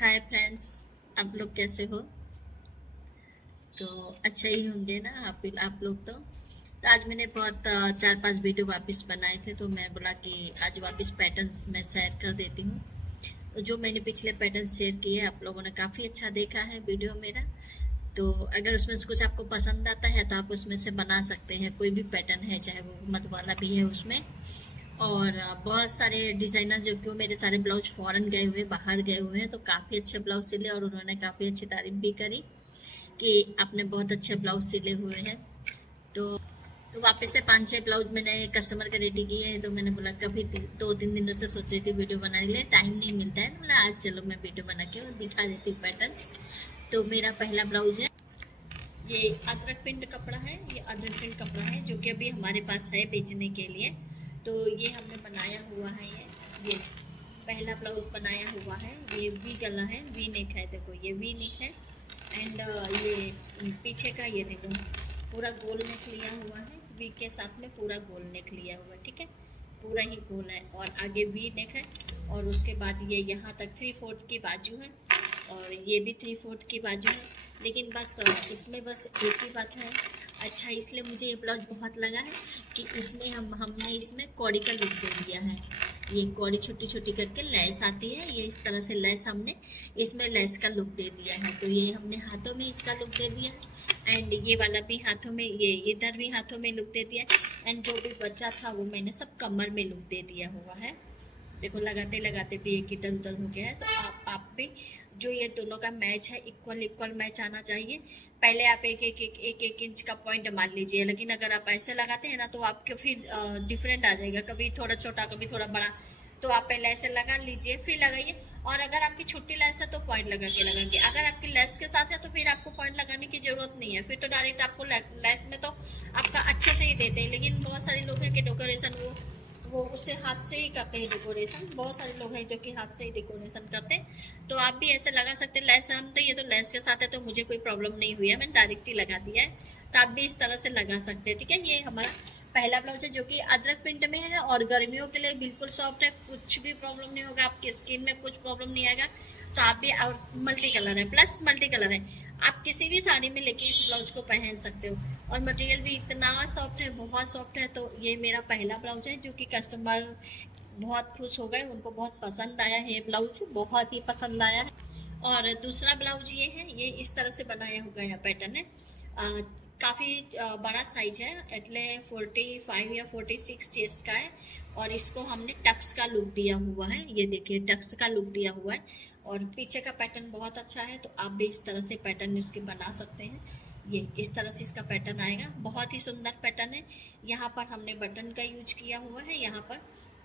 Hi friends. आप लोग कैसे हो? तो अच्छा ही होंगे ना आप लोग तो आज मैंने बहुत 4-5 वीडियो वापस बनाए थे, तो मैं बोला कि आज वापस पैटर्न्स मैं शेयर कर देती हूँ। तो जो मैंने पिछले पैटर्न शेयर किए आप लोगों ने काफ़ी अच्छा देखा है वीडियो मेरा। तो अगर उसमें से कुछ आपको पसंद आता है तो आप उसमें से बना सकते हैं, कोई भी पैटर्न है, चाहे वो मत वाला भी है उसमें। और बहुत सारे डिजाइनर जो कि वो मेरे सारे ब्लाउज फॉरेन गए हुए, बाहर गए हुए हैं, तो काफ़ी अच्छे ब्लाउज सिले और उन्होंने काफ़ी अच्छी तारीफ भी करी कि आपने बहुत अच्छे ब्लाउज सिले हुए हैं। तो तो वापस से 5-6 ब्लाउज मैंने कस्टमर के रेडी किए हैं। तो मैंने बोला कभी 2-3 दिनों से सोच रही थी वीडियो बनाने के लिए, टाइम नहीं मिलता है, तो बोला आज चलो मैं वीडियो बना के और दिखा देती हूँ पैटर्न्स। तो मेरा पहला ब्लाउज है, ये अदरक प्रिंट कपड़ा है। ये अदरक प्रिंट कपड़ा है जो कि अभी हमारे पास है बेचने के लिए। तो ये हमने बनाया हुआ है। ये पहला ब्लाउज बनाया हुआ है। ये वी गला है, वी नेक है, देखो ये वी नेक है। एंड ये पीछे का ये देखो पूरा गोल नेक लिया हुआ है, वी के साथ में पूरा गोल नेक लिया हुआ है, ठीक है, पूरा ही गोल है। और आगे वी नेक है और उसके बाद ये यहाँ तक 3/4 की बाजू है और ये भी 3/4 की बाजू है। लेकिन बस इसमें बस एक ही बात है, अच्छा इसलिए मुझे ये ब्लाउज बहुत लगा है कि इसमें हमने इसमें कौड़ी का लुक दे दिया है। ये कौड़ी छोटी छोटी करके लैस आती है, ये इस तरह से लैस हमने इसमें लैस का लुक दे दिया है। तो ये हमने हाथों में इसका लुक दे दिया है एंड ये वाला भी हाथों में, ये इधर भी हाथों में लुक दे दिया है। एंड जो भी बचा था वो मैंने सब कमर में लुक दे दिया हुआ है। देखो लगाते लगाते भी एक इधर उधर हो गया है। तो आप भी जो ये दोनों का मैच है, इक्वल इक्वल मैच आना चाहिए। पहले आप एक इंच का पॉइंट मान लीजिए, लेकिन अगर आप ऐसे लगाते हैं ना तो आपके फिर डिफरेंट आ जाएगा, कभी थोड़ा छोटा कभी थोड़ा बड़ा। तो आप पहले ऐसे लगा लीजिए फिर लगाइए। और अगर आपकी छुट्टी लेस है तो पॉइंट लगा के लगाइए, अगर आपकी लेस के साथ है तो फिर आपको पॉइंट लगाने की जरूरत नहीं है, फिर तो डायरेक्ट आपको लेस में तो आपका अच्छे से ही देते हैं। लेकिन बहुत सारे लोग हैं कि डेकोरेशन वो उसे हाथ से ही करते हैं डेकोरेशन, बहुत सारे लोग हैं जो कि हाथ से ही डेकोरेशन करते हैं। तो आप भी ऐसे लगा सकते हैं लेस। हम तो ये तो लेस के साथ है तो मुझे कोई प्रॉब्लम नहीं हुई है, मैंने डायरेक्ट ही लगा दिया है। तो आप भी इस तरह से लगा सकते हैं, ठीक है। ये हमारा पहला ब्लाउज है जो कि अदरक प्रिंट में है और गर्मियों के लिए बिल्कुल सॉफ्ट है, कुछ भी प्रॉब्लम नहीं होगा, आपकी स्किन में कुछ प्रॉब्लम नहीं आएगा। तो आप भी, मल्टी कलर है, प्लस मल्टी कलर है, आप किसी भी साड़ी में लेके इस ब्लाउज को पहन सकते हो। और मटेरियल भी इतना सॉफ्ट है, बहुत सॉफ्ट है। तो ये मेरा पहला ब्लाउज है जो कि कस्टमर बहुत खुश हो गए, उनको बहुत पसंद आया है, ये ब्लाउज बहुत ही पसंद आया है। और दूसरा ब्लाउज ये है, ये इस तरह से बनाया हुआ है, पैटर्न है, काफ़ी बड़ा साइज है, एटले 45 या 46 चेस्ट का है। और इसको हमने टक्स का लुक दिया हुआ है, ये देखिए टक्स का लुक दिया हुआ है। और पीछे का पैटर्न बहुत अच्छा है, तो आप भी इस तरह से पैटर्न इसके बना सकते हैं। ये इस तरह से इसका पैटर्न आएगा, बहुत ही सुंदर पैटर्न है। यहाँ पर हमने बटन का यूज किया हुआ है, यहाँ पर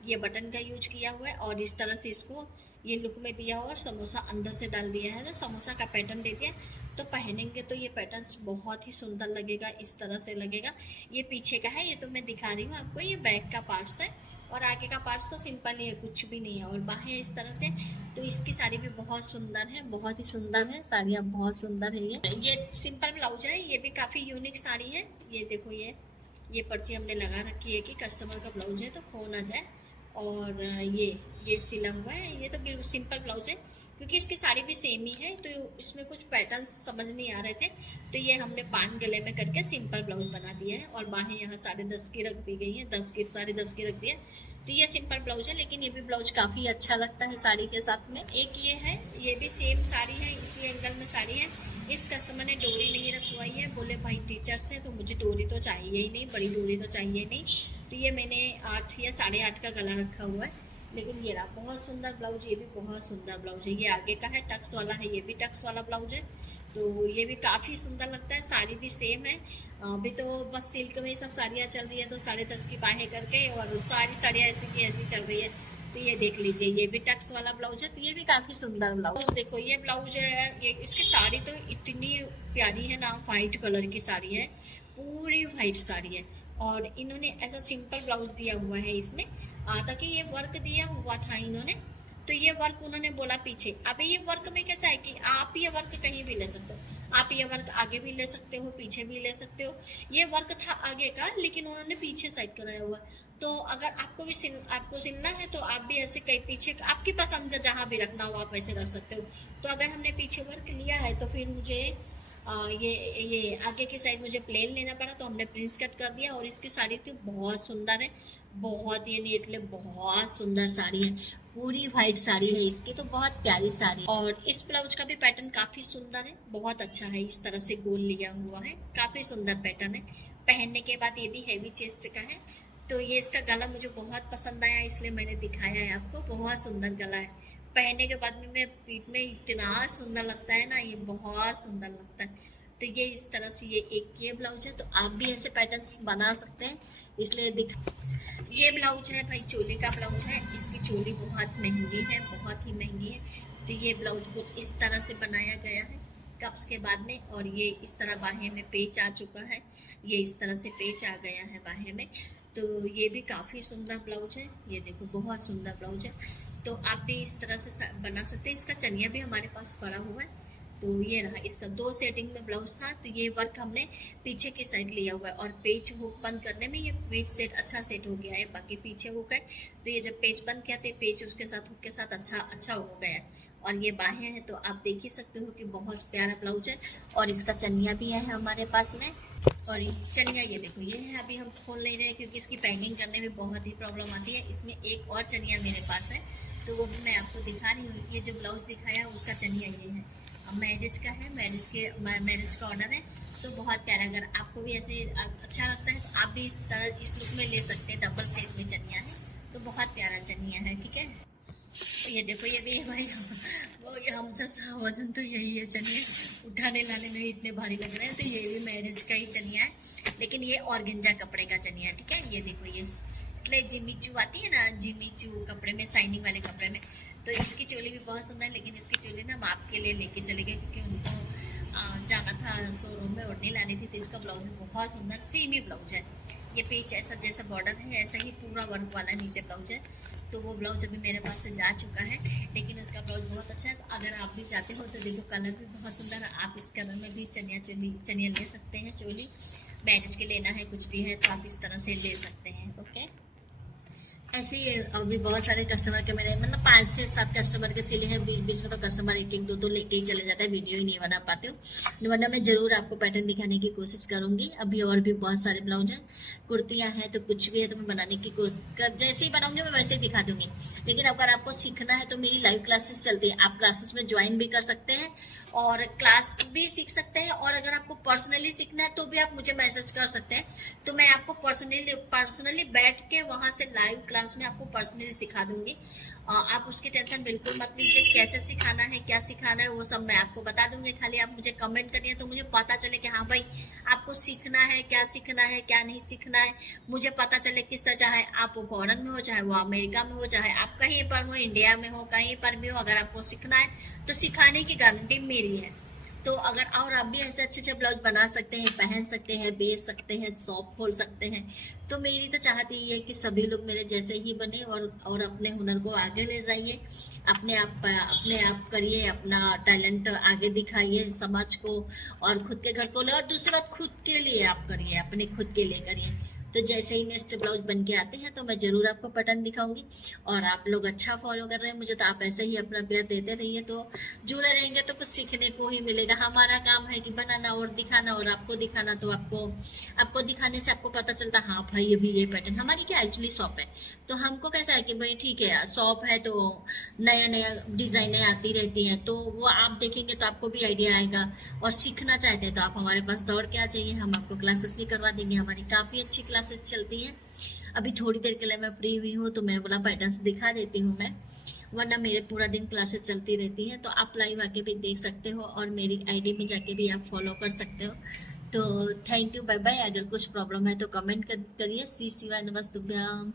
ये बटन का यूज किया हुआ है और इस तरह से इसको ये लुक में दिया हुआ और समोसा अंदर से डाल दिया है, तो समोसा का पैटर्न दे दिया। तो पहनेंगे तो ये पैटर्न बहुत ही सुंदर लगेगा, इस तरह से लगेगा। ये पीछे का है, ये तो मैं दिखा रही हूँ आपको, ये बैक का पार्ट्स है और आगे का पार्ट्स तो सिंपल ही है, कुछ भी नहीं है। और बाहें इस तरह से। तो इसकी साड़ी भी बहुत सुंदर है, बहुत ही सुंदर है, साड़ियाँ बहुत सुंदर है। ये सिंपल ब्लाउज है, ये भी काफी यूनिक साड़ी है। ये देखो ये पर्ची हमने लगा रखी है कि कस्टमर का ब्लाउज है तो खो ना जाए। और ये सिला हुआ है, ये तो बिल्कुल सिंपल ब्लाउज है क्योंकि इसकी साड़ी भी सेम ही है, तो इसमें कुछ पैटर्न समझ नहीं आ रहे थे। तो ये हमने पान गले में करके सिंपल ब्लाउज बना दिया है और बाहें यहाँ 10.5 की रख दी गई है, 10.5 की रख दी है। तो ये सिंपल ब्लाउज है, लेकिन ये भी ब्लाउज काफी अच्छा लगता है साड़ी के साथ में। एक ये है, ये भी सेम साड़ी है, इसी एंगल में साड़ी है। इस कस्टमर ने डोरी नहीं रखवाई है, बोले भाई टीचर्स है तो मुझे डोरी तो चाहिए ही नहीं, बड़ी डोरी तो चाहिए नहीं। तो ये मैंने 8 या 8.5 का गला रखा हुआ है। लेकिन ये रहा बहुत सुंदर ब्लाउज, ये भी बहुत सुंदर ब्लाउज है। ये आगे का है, टक्स वाला है, ये भी टक्स वाला ब्लाउज है। तो ये भी काफी सुंदर लगता है, साड़ी भी सेम है। अभी तो बस सिल्क में सब साड़ियाँ चल रही है, तो 10.5 की बाहें करके और सारी साड़ियाँ ऐसी की ऐसी चल रही है। तो ये देख लीजिए, ये भी टक्स वाला ब्लाउज है, तो ये भी काफी सुंदर ब्लाउज। देखो ये ब्लाउज है, ये इसकी साड़ी तो इतनी प्यारी है ना, व्हाइट कलर की साड़ी है, पूरी व्हाइट साड़ी है। और इन्होंने ऐसा सिंपल ब्लाउज दिया हुआ है इसमें, ताकि ये वर्क दिया हुआ था इन्होंने, तो ये वर्क उन्होंने बोला पीछे। अब ये वर्क में कैसा है कि आप ये वर्क कहीं भी ले सकते हो, आप ये वर्क आगे भी ले सकते हो, पीछे भी ले सकते हो। ये वर्क था आगे का, लेकिन उन्होंने पीछे साइड कराया हुआ। तो अगर आपको भी आपको सिलना है तो आप भी ऐसे कहीं पीछे आपकी पसंद का जहाँ भी रखना हो आप वैसे रख सकते हो। तो अगर हमने पीछे वर्क लिया है तो फिर मुझे ये आगे की साइड मुझे प्लेन लेना पड़ा, तो हमने प्रिंस कट कर दिया। और इसकी साड़ी थी बहुत सुंदर है, बहुत ये नहीं मतलब बहुत सुंदर साड़ी है, पूरी वाइट साड़ी है इसकी, तो बहुत प्यारी साड़ी। और इस ब्लाउज का भी पैटर्न काफी सुंदर है, बहुत अच्छा है, इस तरह से गोल लिया हुआ है, काफी सुंदर पैटर्न है। पहनने के बाद ये भी हैवी चेस्ट का है। तो ये इसका गला मुझे बहुत पसंद आया, इसलिए मैंने दिखाया है आपको, बहुत सुंदर गला है। पहनने के बाद में मैं पीठ में इतना सुंदर लगता है ना, ये बहुत सुंदर लगता है। तो ये इस तरह से ये ब्लाउज है, तो आप भी ऐसे पैटर्न्स बना सकते हैं, इसलिए ये ब्लाउज है भाई, चोली का ब्लाउज है। इसकी चोली बहुत महंगी है, बहुत ही महंगी है। तो ये ब्लाउज कुछ इस तरह से बनाया गया है कप्स के बाद में, और ये इस तरह बाहे में पेच आ चुका है, ये इस तरह से पेच आ गया है बाहे में। तो ये भी काफी सुंदर ब्लाउज है, ये देखो बहुत सुंदर ब्लाउज है। तो आप भी इस तरह से बना सकते हैं। इसका चनिया भी हमारे पास पड़ा हुआ है। तो ये रहा, इसका 2 सेटिंग में ब्लाउज था, तो ये वर्क हमने पीछे की साइड लिया हुआ है। और पेज हुक बंद करने में ये पेज सेट अच्छा सेट हो गया है, बाकी पीछे हुक है, तो ये जब पेज बंद किया तो पेज उसके साथ हुक के साथ अच्छा हो गया है। और ये बाहें हैं, तो आप देख ही सकते हो कि बहुत प्यारा ब्लाउज है। और इसका चनिया भी है हमारे पास में। और ये चनिया ये देखो, ये है, अभी हम खोल नहीं रहे क्योंकि इसकी पैकिंग करने में बहुत ही प्रॉब्लम आती है। इसमें एक और चनिया मेरे पास है, तो वो भी मैं आपको दिखा रही हूँ। ये जो ब्लाउज दिखाया उसका चनिया ये है, मैरिज का है, मैरिज का ऑर्डर है। तो बहुत प्यारा, अगर आपको भी ऐसे अच्छा लगता है तो आप भी इस तरह इस लुक में ले सकते हैं। डबल सेट में चनिया है, तो बहुत प्यारा चनिया है, ठीक है। तो ये देखो, ये भी है भाई, वो हमसे वजन तो यही है, चनिया उठाने लाने में इतने भारी लग रहे हैं। तो ये भी मैरिज का ही चनिया है, लेकिन ये ऑर्गेंजा कपड़े का चनिया है, ठीक है। ये देखो, ये जिमीचू आती है ना, जिमीचू कपड़े में, साइनिंग वाले कपड़े में। तो इसकी चोली भी बहुत सुंदर है, लेकिन इसकी चोली ना माप के लिए लेके चले गए क्योंकि उनको जाना था शोरूम में, ओढ़नी लानी थी। तो इसका ब्लाउज भी बहुत सुंदर सेमी ब्लाउज है। ये पीछे ऐसा जैसा बॉर्डर है, ऐसा ही पूरा वर्क वाला नीचे ब्लाउज है। तो वो ब्लाउज अभी मेरे पास से जा चुका है, लेकिन उसका ब्लाउज बहुत अच्छा है। अगर आप भी चाहते हो तो देखो, कलर भी बहुत सुंदर है, आप इस कलर में भी चनिया ले सकते हैं। चोली मैरिज के लेना है, कुछ भी है तो आप इस तरह से ले सकते हैं, ओके। ऐसे ही अभी बहुत सारे कस्टमर के मेरे मतलब 5 से 7 कस्टमर के सिले हैं। बीच बीच में तो कस्टमर एक एक दो लेके ही चले जाता है, वीडियो ही नहीं बना पाते हो, वरना मैं जरूर आपको पैटर्न दिखाने की कोशिश करूंगी। अभी और भी बहुत सारे ब्लाउज हैं, कुर्तियां हैं, तो कुछ भी है तो मैं बनाने की कोशिश जैसे ही बनाऊंगी मैं वैसे ही दिखा दूंगी। लेकिन अगर आपको सीखना है तो मेरी लाइव क्लासेस चलती है, आप क्लासेस में ज्वाइन भी कर सकते हैं और क्लास भी सीख सकते हैं। और अगर आपको पर्सनली सीखना है तो भी आप मुझे मैसेज कर सकते हैं, तो मैं आपको पर्सनली बैठ के वहां से लाइव क्लास में आपको पर्सनली सिखा दूंगी। आप उसकी टेंशन बिल्कुल मत लीजिए, कैसे सिखाना है, क्या सिखाना है, वो सब मैं आपको बता दूंगी। खाली आप मुझे कमेंट करिए तो मुझे पता चले कि हाँ भाई आपको सीखना है, क्या नहीं सीखना है, मुझे पता चले किस तरह, चाहे आप फॉरेन में हो, चाहे वो अमेरिका में हो, चाहे आप कहीं पर हो, इंडिया में हो, कहीं पर भी हो, अगर आपको सीखना है तो सिखाने की गारंटी मेरी है। तो अगर और आप भी ऐसे अच्छे अच्छे ब्लाउज बना सकते हैं, पहन सकते हैं, बेच सकते हैं, शॉप खोल सकते हैं, तो मेरी तो चाहती है कि सभी लोग मेरे जैसे ही बने और अपने हुनर को आगे ले जाइए, अपने आप करिए, अपना टैलेंट आगे दिखाइए समाज को, और खुद के घर को ले। और दूसरी बात, खुद के लिए आप करिए, अपने खुद के लिए करिए। तो जैसे ही नेक्स्ट ब्लाउज बन के आते हैं तो मैं जरूर आपको पैटर्न दिखाऊंगी। और आप लोग अच्छा फॉलो कर रहे हैं मुझे, तो आप ऐसे ही अपना प्यार देते रहिए, तो जुड़े रहेंगे तो कुछ सीखने को ही मिलेगा। हमारा काम है कि बनाना और दिखाना और आपको दिखाना, तो आपको दिखाने से आपको पता चलता हाँ भाई अभी ये पैटर्न। हमारी क्या एक्चुअली शॉप है, तो हमको कैसा है कि भाई ठीक है शॉप है तो नया नया डिजाइनें आती रहती हैं, तो वो आप देखेंगे तो आपको भी आइडिया आएगा। और सीखना चाहते हैं तो आप हमारे पास दौड़ के आ जाइए, हम आपको क्लासेस भी करवा देंगे, हमारी काफी अच्छी क्लासेस चलती हैं। अभी थोड़ी देर के लिए मैं फ्री हुई हूँ तो मैं बोला पैटर्न्स दिखा देती हूँ मैं, वरना मेरे पूरा दिन क्लासेस चलती रहती हैं। तो आप लाइव आके भी देख सकते हो और मेरी आईडी में जाके भी आप फॉलो कर सकते हो। तो थैंक यू, बाय बाय। अगर कुछ प्रॉब्लम है तो कमेंट करिए। श्री शिवाय नमस्तुभ्याम।